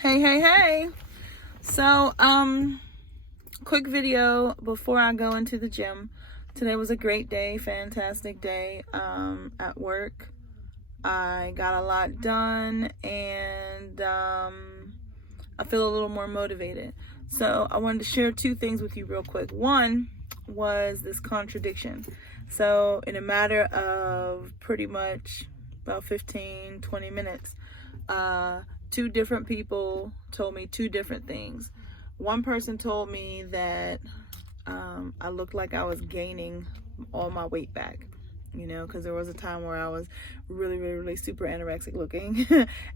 Hey. So, quick video before I go into the gym. Today was a great day, fantastic day, at work. I got a lot done and, I feel a little more motivated. So I wanted to share two things with you real quick. One was this contradiction. So in a matter of pretty much about 15-20 minutes, two different people told me two different things. One person told me that I looked like I was gaining all my weight back, because there was a time where I was really super anorexic looking,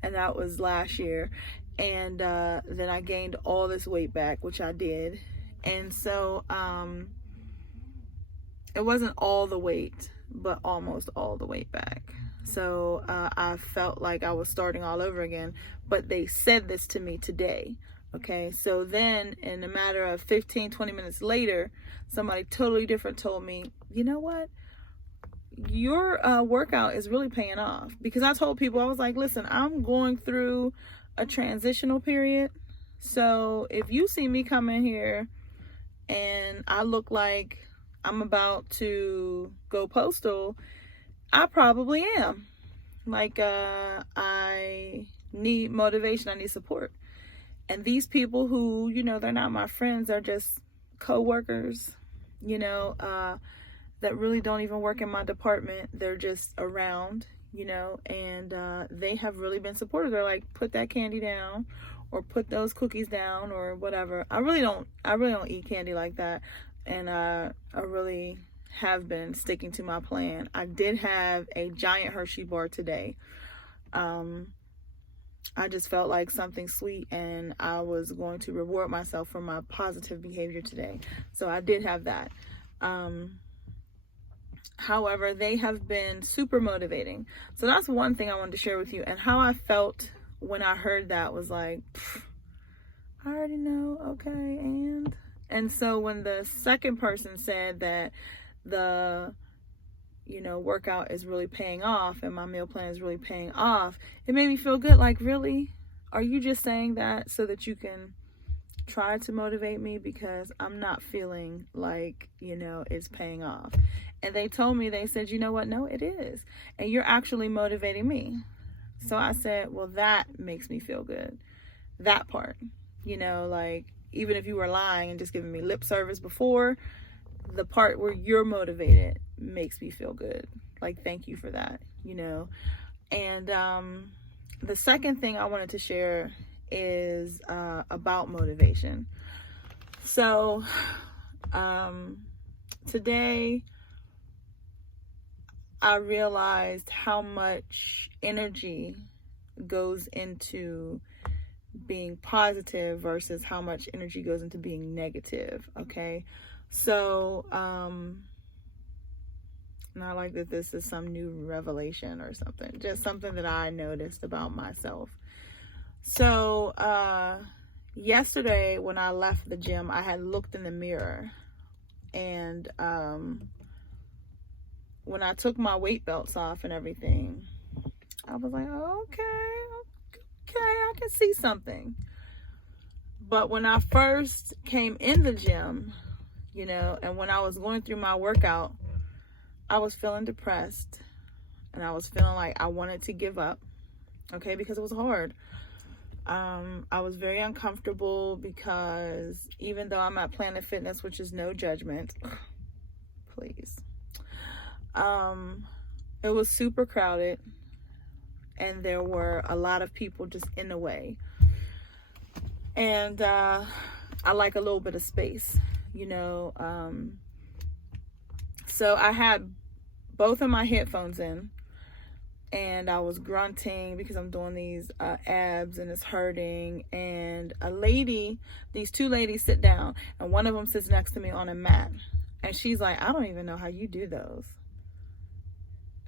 and that was last year. And then I gained all this weight back, which I did. And so it wasn't all the weight, but almost all the weight back. So I felt like I was starting all over again, but they said this to me today. Okay, so then in a matter of 15-20 minutes later, somebody totally different told me, you know what, your workout is really paying off. Because I told people, I was like, listen, I'm going through a transitional period. So if you see me come in here and I look like I'm about to go postal, I probably am. Like, I need motivation, I need support. And these people who, they're not my friends, they're just co-workers, that really don't even work in my department. They're just around, and they have really been supportive. They're like, put that candy down or put those cookies down or whatever. I really don't eat candy like that. And I really have been sticking to my plan. I did have a giant Hershey bar today. I just felt like something sweet, and I was going to reward myself for my positive behavior today. So I did have that. However, they have been super motivating. So that's one thing I wanted to share with you. And how I felt when I heard that was like, I already know, okay, and so when the second person said that the workout is really paying off and my meal plan is really paying off, it made me feel good. Like, really? Are you just saying that so that you can try to motivate me? Because I'm not feeling like, it's paying off. And they told me, they said, you know what? No, it is. And you're actually motivating me. So I said, well, that makes me feel good. That part, like, even if you were lying and just giving me lip service before, the part where you're motivated makes me feel good. Like, thank you for that, And the second thing I wanted to share is about motivation. So today I realized how much energy goes into being positive versus how much energy goes into being negative. Okay, so not like that this is some new revelation or something, just something that I noticed about myself. So yesterday when I left the gym, I had looked in the mirror, and when I took my weight belts off and everything, I was like, oh, okay, I can see something. But when I first came in the gym, and when I was going through my workout, I was feeling depressed, and I was feeling like I wanted to give up, okay, because it was hard. I was very uncomfortable because even though I'm at Planet Fitness, which is no judgment, please, it was super crowded, and there were a lot of people just in the way. And I like a little bit of space, so I had both of my headphones in, and I was grunting because I'm doing these abs and it's hurting. And these two ladies sit down, and one of them sits next to me on a mat, and she's like, I don't even know how you do those.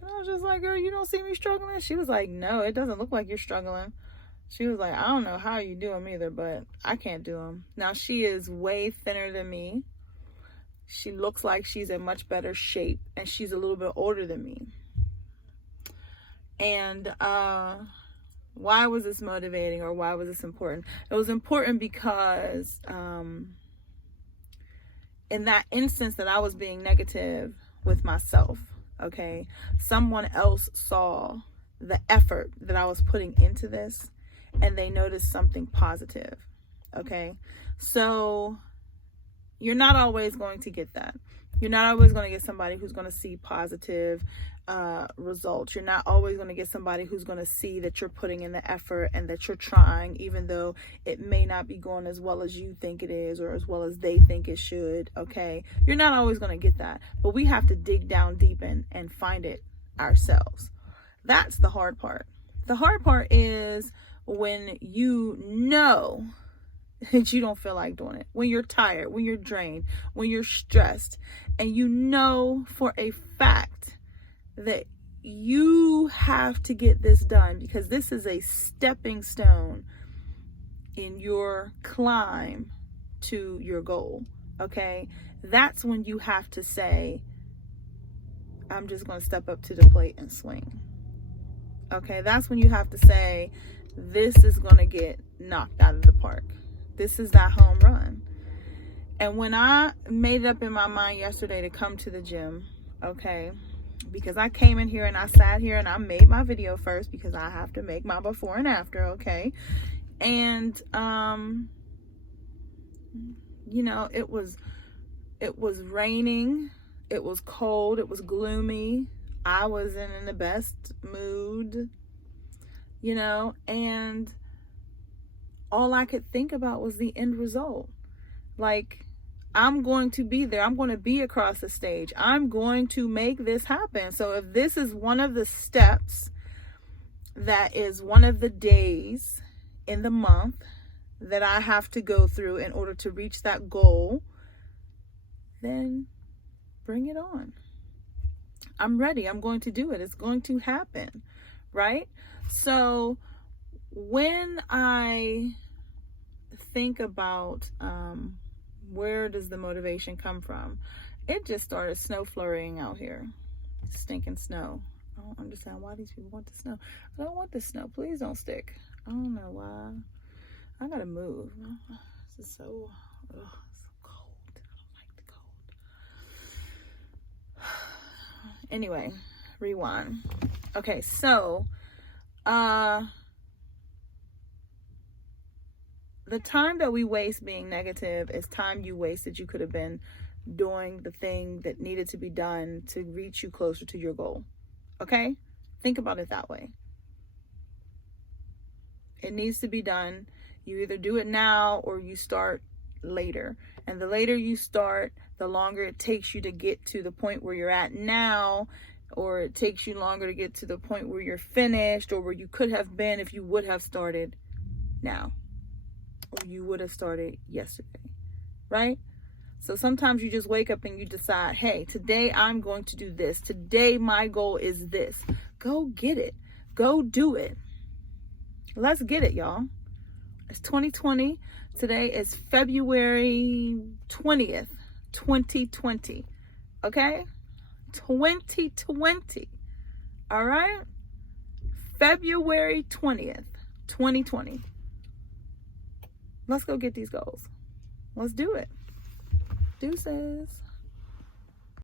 And I was just like, girl, you don't see me struggling? She was like, no, it doesn't look like you're struggling. She was like, I don't know how you do them either, but I can't do them. Now, she is way thinner than me. She looks like she's in much better shape, and she's a little bit older than me. And Why was this motivating, or why was this important? It was important because in that instance that I was being negative with myself, okay, someone else saw the effort that I was putting into this, and they noticed something positive, okay? So you're not always going to get that. You're not always going to get somebody who's going to see positive results. You're not always going to get somebody who's going to see that you're putting in the effort and that you're trying, even though it may not be going as well as you think it is, or as well as they think it should, okay? You're not always going to get that, but we have to dig down deep and find it ourselves. That's the hard part. The hard part is when you know that you don't feel like doing it, when you're tired, when you're drained, when you're stressed, and you know for a fact that you have to get this done because this is a stepping stone in your climb to your goal, okay? That's when you have to say, I'm just going to step up to the plate and swing, okay? That's when you have to say, this is going to get knocked out of the park. This is that home run. And when I made it up in my mind yesterday to come to the gym, okay, because I came in here and I sat here and I made my video first because I have to make my before and after, okay? And, you know, it was raining, it was cold, it was gloomy. I wasn't in the best mood, you know, and all I could think about was the end result. Like, I'm going to be there. I'm going to be across the stage. I'm going to make this happen. So if this is one of the steps, that is one of the days in the month that I have to go through in order to reach that goal, then bring it on. I'm ready. I'm going to do it. It's going to happen, right? So when I think about where does the motivation come from, it just started snow flurrying out here. Stinking snow. I don't understand why these people want the snow. I don't want the snow. Please don't stick. I don't know why. I gotta move. This is so cold. I don't like the cold. Anyway, rewind. Okay, so the time that we waste being negative is time you wasted. You could have been doing the thing that needed to be done to reach you closer to your goal. Okay? Think about it that way. It needs to be done. You either do it now or you start later. And the later you start, the longer it takes you to get to the point where you're at now, or it takes you longer to get to the point where you're finished, or where you could have been if you would have started now, or you would have started yesterday, right? So sometimes you just wake up and you decide, hey, today I'm going to do this. Today my goal is this. Go get it. Go do it. Let's get it, y'all. It's 2020. Today is February 20th, 2020. Okay? 2020. All right? February 20th, 2020. Let's go get these goals. Let's do it. Deuces.